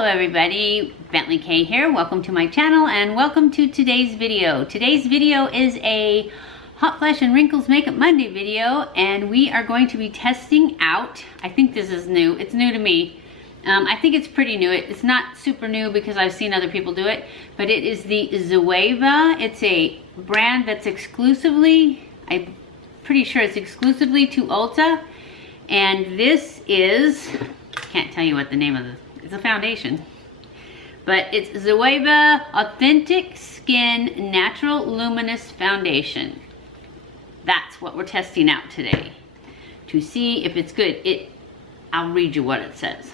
Hello everybody, BentlyK here. Welcome to my channel and welcome to today's video. Today's video is a Hot Flash and Wrinkles Makeup Monday video, and we are going to be testing out, I think this is new, it's new to me. I think it's pretty new. It's not super new because I've seen other people do it, but it is the Zoeva. It's a brand that's exclusively, I'm pretty sure it's exclusively to Ulta, and this is, can't tell you what the name of it's a foundation, but it's Zoeva Authentik Skin Natural Luminous Foundation. That's what we're testing out today to see if it's good. I'll read you what it says.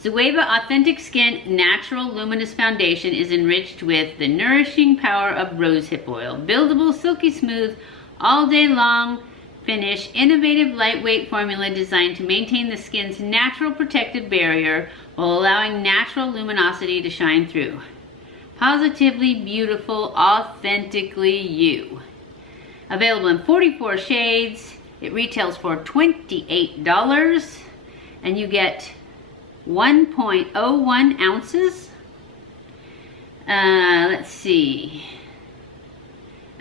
Zoeva Authentik Skin Natural Luminous Foundation is enriched with the nourishing power of rosehip oil, buildable, silky smooth, all day long finish, innovative lightweight formula designed to maintain the skin's natural protective barrier while allowing natural luminosity to shine through. Positively beautiful, authentically you. Available in 44 shades. It retails for $28 and you get 1.01 ounces. Let's see.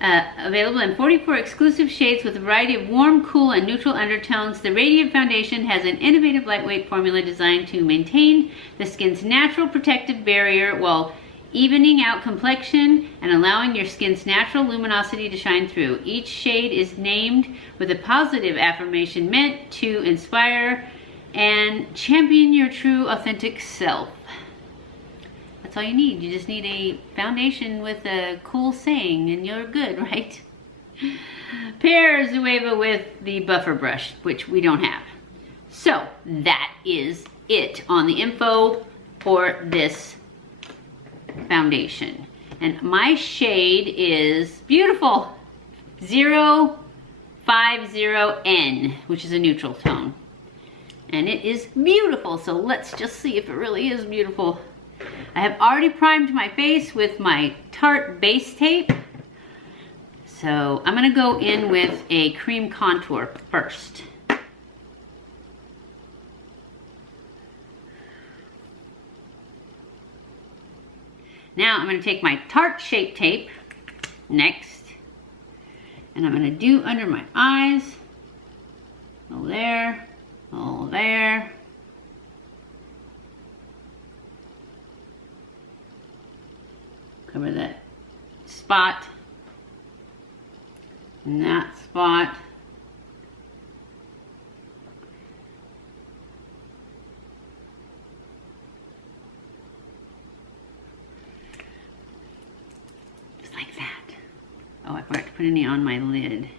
Available in 44 exclusive shades with a variety of warm, cool, and neutral undertones, the Radiant Foundation has an innovative lightweight formula designed to maintain the skin's natural protective barrier while evening out complexion and allowing your skin's natural luminosity to shine through. Each shade is named with a positive affirmation meant to inspire and champion your true authentic self. That's all you need. You just need a foundation with a cool saying and you're good, right? Pair Zoeva with the buffer brush, which we don't have. So that is it on the info for this foundation. And my shade is beautiful 050N, which is a neutral tone. And it is beautiful, so let's just see if it really is beautiful. I have already primed my face with my Tarte base tape. So I'm gonna go in with a cream contour first. Now I'm gonna take my Tarte Shape Tape next, and I'm gonna do under my eyes, oh there, oh there. Cover that spot and that spot. Just like that. Oh, I forgot to put any on my lid.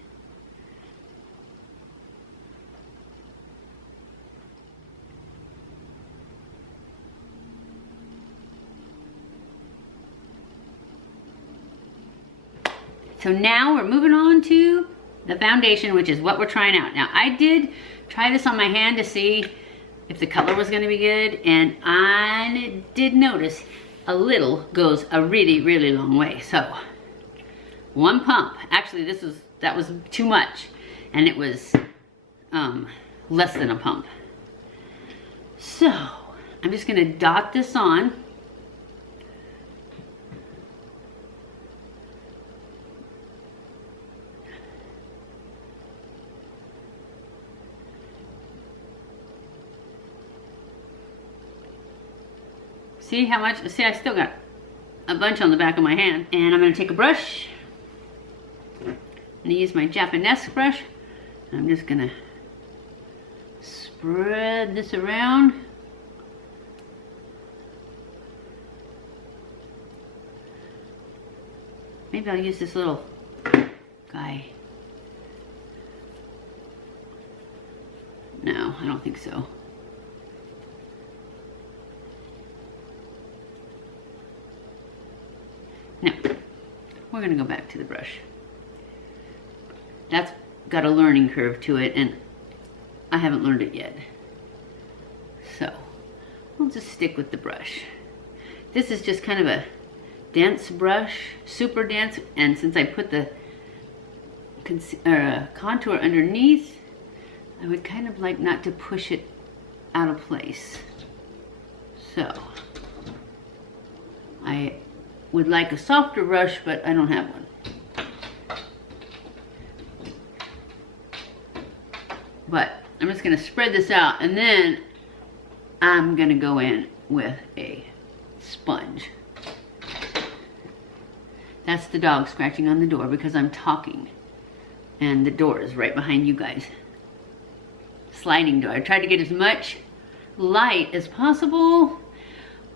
So now we're moving on to the foundation, which is what we're trying out. Now I did try this on my hand to see if the color was gonna be good, and I did notice a little goes a really, really long way. So one pump, actually that was too much, and it was less than a pump. So I'm just gonna dot this on. See how much? See, I still got a bunch on the back of my hand. And I'm gonna take a brush. I'm gonna use my Japanese brush. I'm just gonna spread this around. Maybe I'll use this little guy. No, I don't think so. Now, we're gonna go back to the brush. That's got a learning curve to it, and I haven't learned it yet. So, we'll just stick with the brush. This is just kind of a dense brush, super dense, and since I put the contour underneath, I would kind of like not to push it out of place. So I would like a softer brush, but I don't have one. But I'm just gonna spread this out, and then I'm gonna go in with a sponge. That's the dog scratching on the door because I'm talking. And the door is right behind you guys. Sliding door. I tried to get as much light as possible,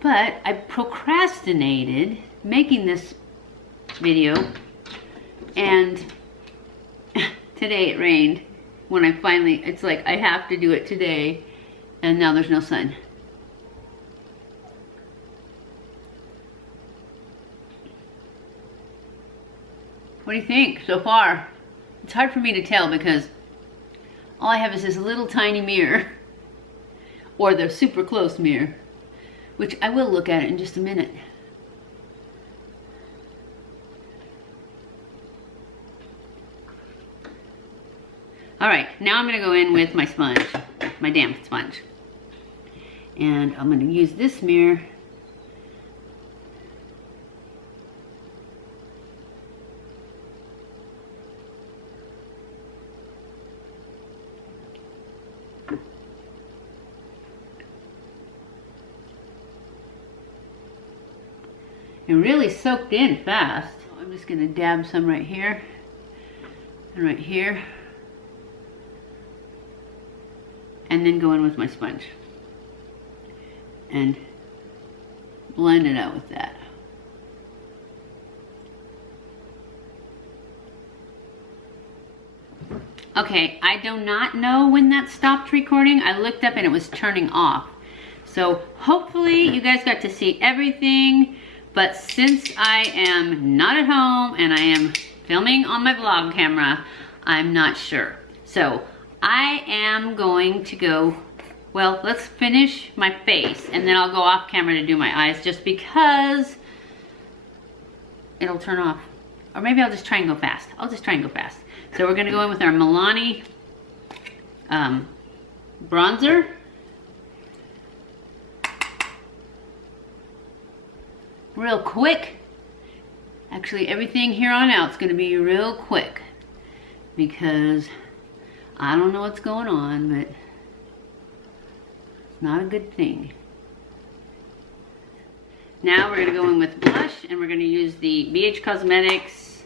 but I procrastinated making this video, and today it rained. When I finally, it's like I have to do it today, and now there's no sun. What do you think so far? It's hard for me to tell because all I have is this little tiny mirror, or the super close mirror, which I will look at it in just a minute. All right, now I'm gonna go in with my sponge, my damp sponge. And I'm gonna use this mirror it really soaked in fast. I'm just gonna dab some right here and right here, and then go in with my sponge and blend it out with that. Okay, I do not know when that stopped recording. I looked up and it was turning off. So hopefully you guys got to see everything. But since I am not at home and I am filming on my vlog camera, I'm not sure. So I am going to go, well, let's finish my face and then I'll go off camera to do my eyes just because it'll turn off. Or maybe I'll just try and go fast. I'll just try and go fast. So we're gonna go in with our Milani bronzer. Real quick. Actually, everything here on out is going to be real quick because I don't know what's going on, but it's not a good thing. Now we're going to go in with blush, and we're going to use the BH Cosmetics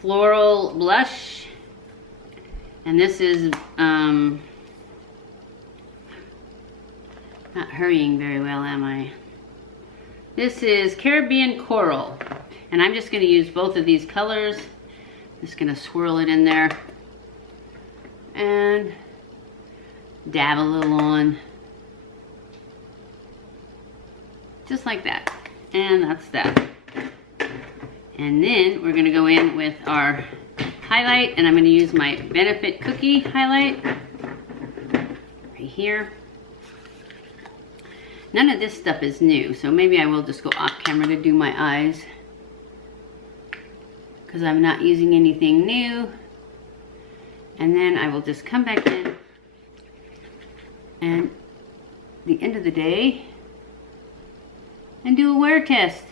Floral Blush. And this is not hurrying very well, am I? This is Carebian Coral, and I'm just going to use both of these colors. Just going to swirl it in there and dab a little on, just like that. And that's that. And then we're going to go in with our highlight, and I'm going to use my Benefit Cookie highlight right here. None of this stuff is new, so maybe I will just go off camera to do my eyes because I'm not using anything new. And then I will just come back in, and the end of the day, and do a wear test.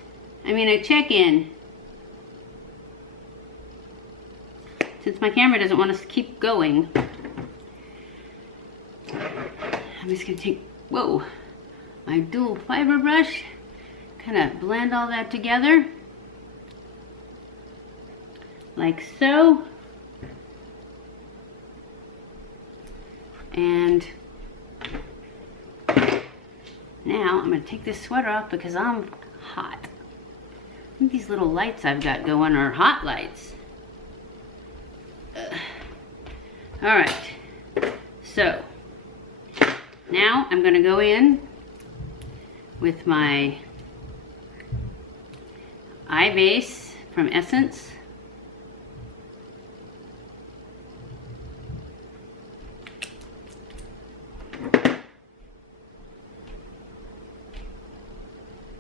I mean a check-in. Since my camera doesn't want us to keep going, I'm just gonna take, whoa, my dual fiber brush, kind of blend all that together, like so. And now I'm going to take this sweater off because I'm hot. I think these little lights I've got going are hot lights. All right, so now I'm going to go in with my eye base from Essence.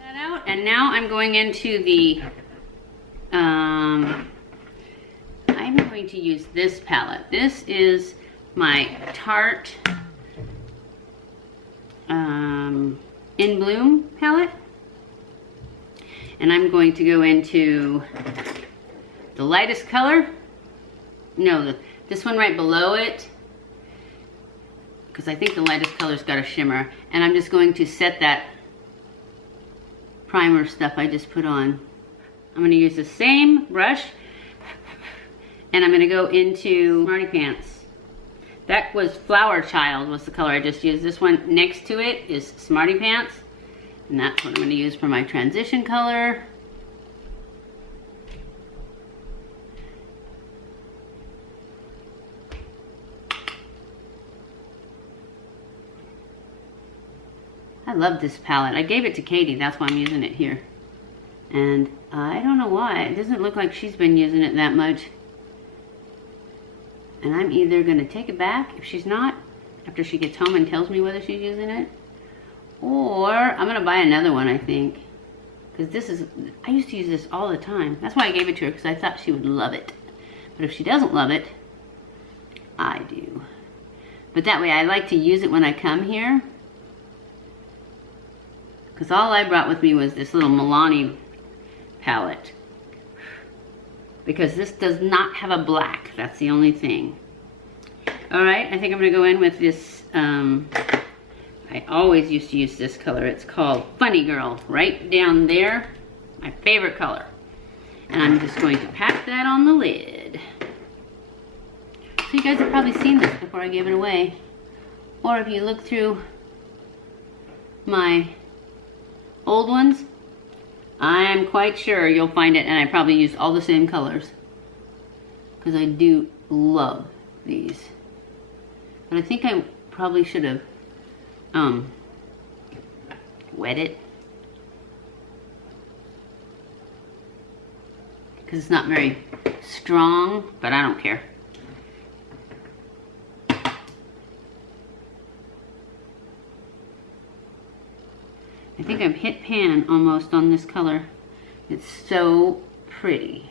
That out, and now I'm going into the I'm going to use this palette. This is my Tarte In Bloom palette. And I'm going to go into the lightest color. No, this one right below it, because I think the lightest color's got a shimmer. And I'm just going to set that primer stuff I just put on. I'm going to use the same brush, and I'm going to go into Smarty Pants. That was Flower Child was the color I just used. This one next to it is Smarty Pants, and that's what I'm going to use for my transition color. I love this palette. I gave it to Katie, that's why I'm using it here. And I don't know why, it doesn't look like she's been using it that much. And I'm either gonna take it back if she's not, after she gets home and tells me whether she's using it, or I'm gonna buy another one, I think. Because this is, I used to use this all the time. That's why I gave it to her, because I thought she would love it. But if she doesn't love it, I do. But that way I like to use it when I come here. Because all I brought with me was this little Milani palette. Because this does not have a black. That's the only thing. Alright, I think I'm going to go in with this. I always used to use this color. It's called Funny Girl. Right down there. My favorite color. And I'm just going to pat that on the lid. So you guys have probably seen this before I gave it away. Or if you look through my old ones, I'm quite sure you'll find it, and I probably used all the same colors because I do love these. But I think I probably should have wet it because it's not very strong, but I don't care. I think I've hit pan almost on this color. It's so pretty.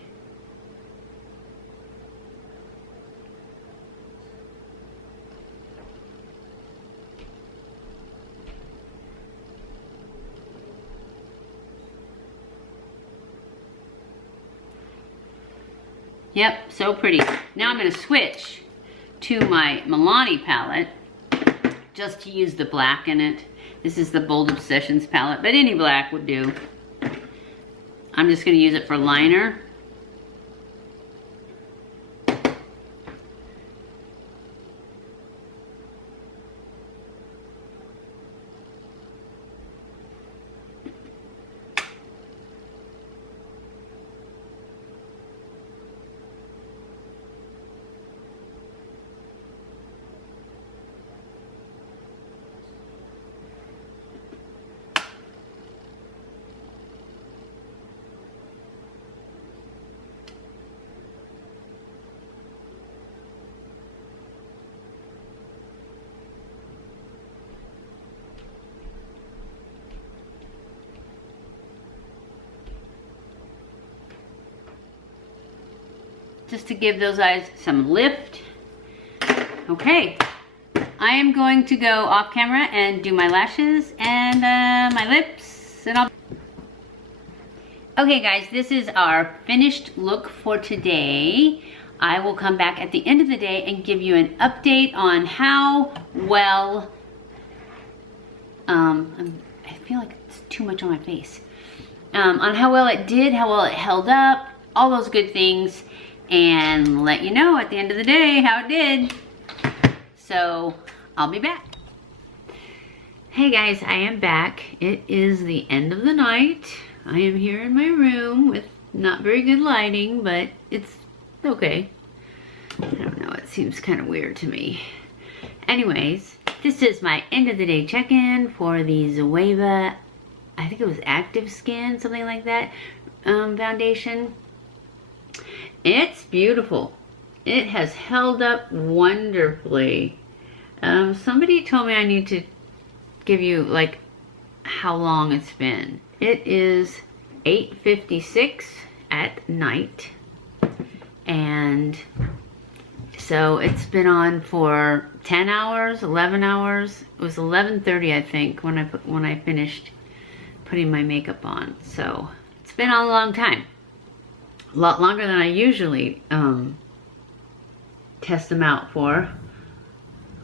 Yep, so pretty. Now I'm going to switch to my Milani palette just to use the black in it. This is the Bold Obsessions palette, but any black would do. I'm just going to use it for liner. Just to give those eyes some lift. Okay, I am going to go off camera and do my lashes and my lips, and Okay guys, this is our finished look for today. I will come back at the end of the day and give you an update on how well, I feel like it's too much on my face, on how well it did, how well it held up, all those good things, and let you know at the end of the day how it did. So I'll be back. Hey guys, I am back. It is the end of the night. I am here in my room with not very good lighting, but it's okay. I don't know, it seems kind of weird to me. Anyways, this is my end of the day check-in for the Zoeva, I think it was Active Skin, something like that, foundation. It's beautiful. It has held up wonderfully. Somebody told me I need to give you like how long it's been. It is 8:56 at night, and so it's been on for 10 hours, 11 hours. It was 11:30 I think when I finished putting my makeup on. So it's It's been on a long time. A lot longer than I usually test them out for.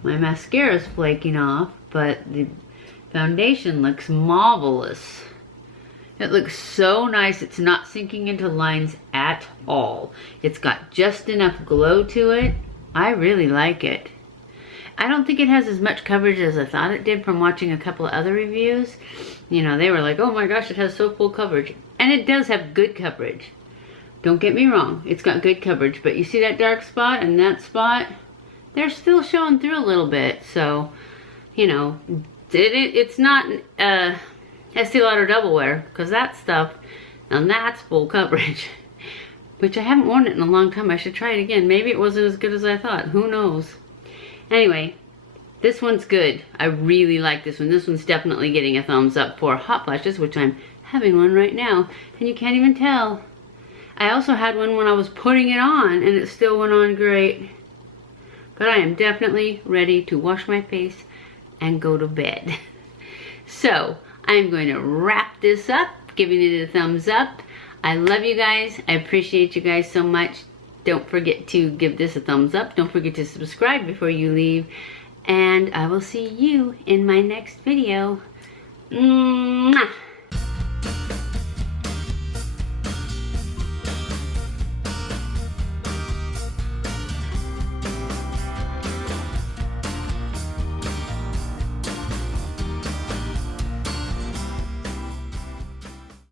My mascara is flaking off, but the foundation looks marvelous. It looks so nice. It's not sinking into lines at all. It's got just enough glow to it. I really like it. I don't think it has as much coverage as I thought it did from watching a couple of other reviews. You know, they were like, oh my gosh, it has so full coverage. And it does have good coverage. Don't get me wrong, it's got good coverage. But you see that dark spot and that spot? They're still showing through a little bit. So, you know, it's not Estee Lauder Double Wear, because that stuff, and that's full coverage. Which I haven't worn it in a long time. I should try it again. Maybe it wasn't as good as I thought. Who knows? Anyway, this one's good. I really like this one. This one's definitely getting a thumbs up for hot flashes, which I'm having one right now. And you can't even tell. I also had one when I was putting it on, and it still went on great. But I am definitely ready to wash my face and go to bed. So, I'm going to wrap this up, giving it a thumbs up. I love you guys. I appreciate you guys so much. Don't forget to give this a thumbs up. Don't forget to subscribe before you leave. And I will see you in my next video. Mwah!